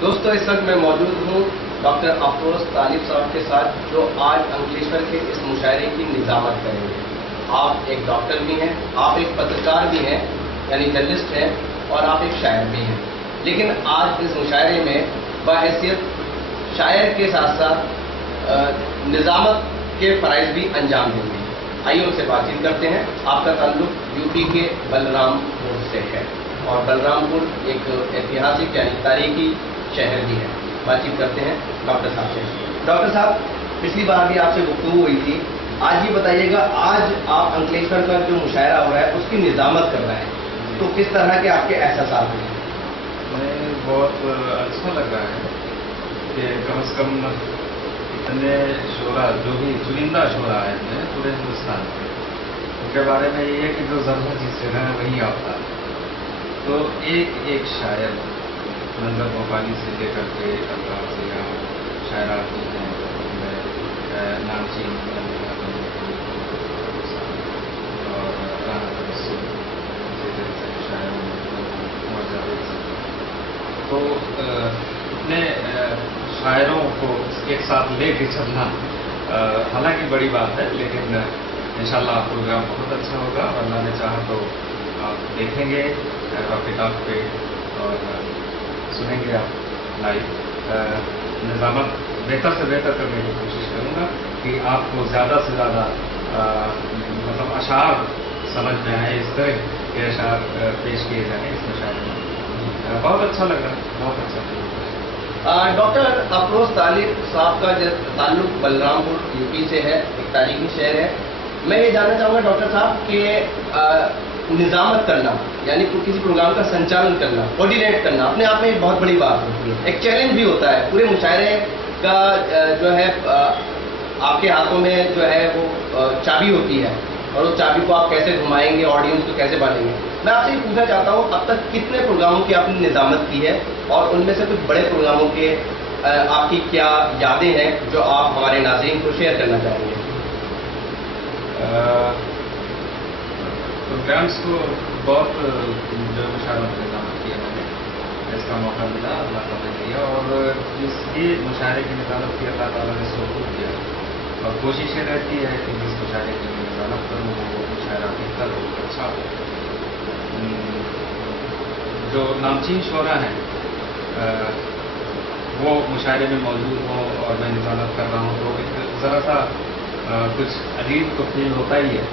दोस्तों इस वक्त मैं मौजूद हूँ डॉक्टर अफरोज तालिब साहब के साथ, जो आज अंकलेश्वर के इस मुशायरे की निजामत करेंगे। आप एक डॉक्टर भी हैं, आप एक पत्रकार भी हैं, यानी जर्नलिस्ट हैं, और आप एक शायर भी हैं। लेकिन आज इस मुशायरे में बहैसियत शायर के साथ साथ निजामत के फ़राइज़ भी अंजाम देंगे। आइए उनसे बातचीत करते हैं। आपका ताल्लुक यूपी के बलरामपुर से है, और बलरामपुर एक ऐतिहासिक यानी तारीखी शहर भी है। बातचीत करते हैं डॉक्टर साहब से। डॉक्टर साहब, पिछली बार भी आपसे गुफ्तगू हुई थी, आज ये बताइएगा, आज आप अंकलेश्वर का जो मुशायरा हो रहा है उसकी निजामत कर रहे हैं, तो किस तरह के आपके एहसास हैं? हमें बहुत अच्छा लग रहा है कि कम से कम इतने शोरा, जो भी चुनिंदा शोरा आए हैं पूरे हिंदुस्तान के, उनके बारे में ये है कि जो ज़रूरत जिससे है वही आता है। तो एक एक शायर मंजर भोपाली से लेकर के अब्बासिया शायरा की हैं, नामचीन तो इतने शायरों को एक साथ ले के चलना हालांकि बड़ी बात है, लेकिन इंशाल्लाह प्रोग्राम बहुत अच्छा होगा। और अल्लाह ने चाहा तो आप देखेंगे रॉकेटॉप पे और सुनेंगे आप लाइव। निजामत बेहतर से बेहतर करने की कोशिश करूँगा कि आपको ज़्यादा से ज़्यादा मतलब अशार समझ में आए, इस तरह के अशार पेश किए जाएँ इस मुशायरे में। बहुत अच्छा लग रहा है, बहुत अच्छा लग रहा है। डॉक्टर अफरोज तालिब साहब का जो ताल्लुक बलरामपुर यूपी से है, एक तारीखी शहर है। मैं ये जानना चाहूँगा डॉक्टर साहब कि निजामत करना, यानी किसी प्रोग्राम का संचालन करना, कोऑर्डिनेट करना, अपने आप में एक बहुत बड़ी बात होती है, एक चैलेंज भी होता है। पूरे मुशायरे का जो है आपके हाथों में जो है वो चाबी होती है, और उस चाबी को आप कैसे घुमाएंगे, ऑडियंस को कैसे बांधेंगे। मैं आपसे ये पूछना चाहता हूँ, अब तक कितने प्रोग्रामों की आपने निजामत की है, और उनमें से कुछ बड़े प्रोग्रामों के आपकी क्या यादें हैं जो आप हमारे नाज़रीन को शेयर करना चाहेंगे? प्रोग्राम्स को बहुत जो मुशायरों में निजामत किया मैंने, इसका मौका मिला, अल्लाह ताला ने दिया, और ये मुशायरे की निजामत की अल्लाह ताला ने सबूत दिया। और कोशिश ये रहती है कि जिस मुशायरे की निजामत करूँ वो मुशायरा बेहतर हो, अच्छा हो। जो नामचीन शोरा हैं वो मुशायरे में मौजूद हों और मैं निजामत कर रहा हूँ, तो एक ज़रा सा कुछ अजीब तो फील होता ही है।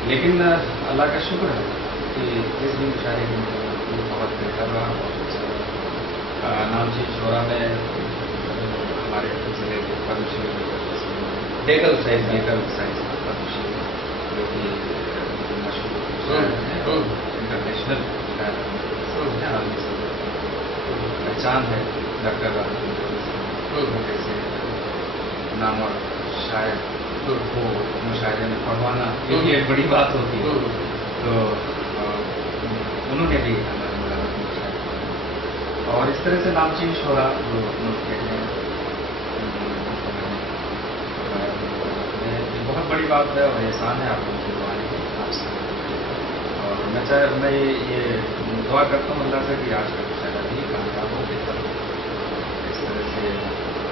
लेकिन अल्लाह का शुक्र है कि इस भी मुशायरे की निजामत बहुत बेहतर रहा, बहुत अच्छा रहा। नामचीन शोरा में हमारे ज़िले के पद्मश्री डेकल साइज पद्मश्री, जो कि मशहूर शायर हैं, इंटरनेशनल शायर पहचान है। डॉक्टर जैसे नामवर शायर को मुशायरे में पढ़वाना ये भी एक बड़ी बात होती है। तो उन्होंने भी हमारी मुलाकात की, और इस तरह से नामचीन शोरा जो मुल्क के हैं, ये बहुत बड़ी बात है और एहसान है आप लोगों के दुआएं हैं आपसे। और मैं ये दुआ करता हूँ अल्लाह से कि आज का मुशायरा भी कामयाब हो, बेहतर हो। इस तरह से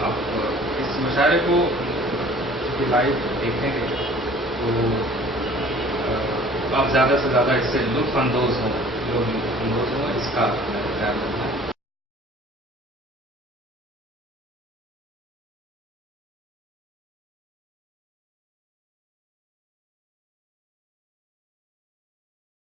आप इस मुशायरे को चूँकि लाइव देखेंगे तो आप ज़्यादा से ज़्यादा इससे लुत्फ़ अंदोज़ हों, इसका ख्याल रखना है।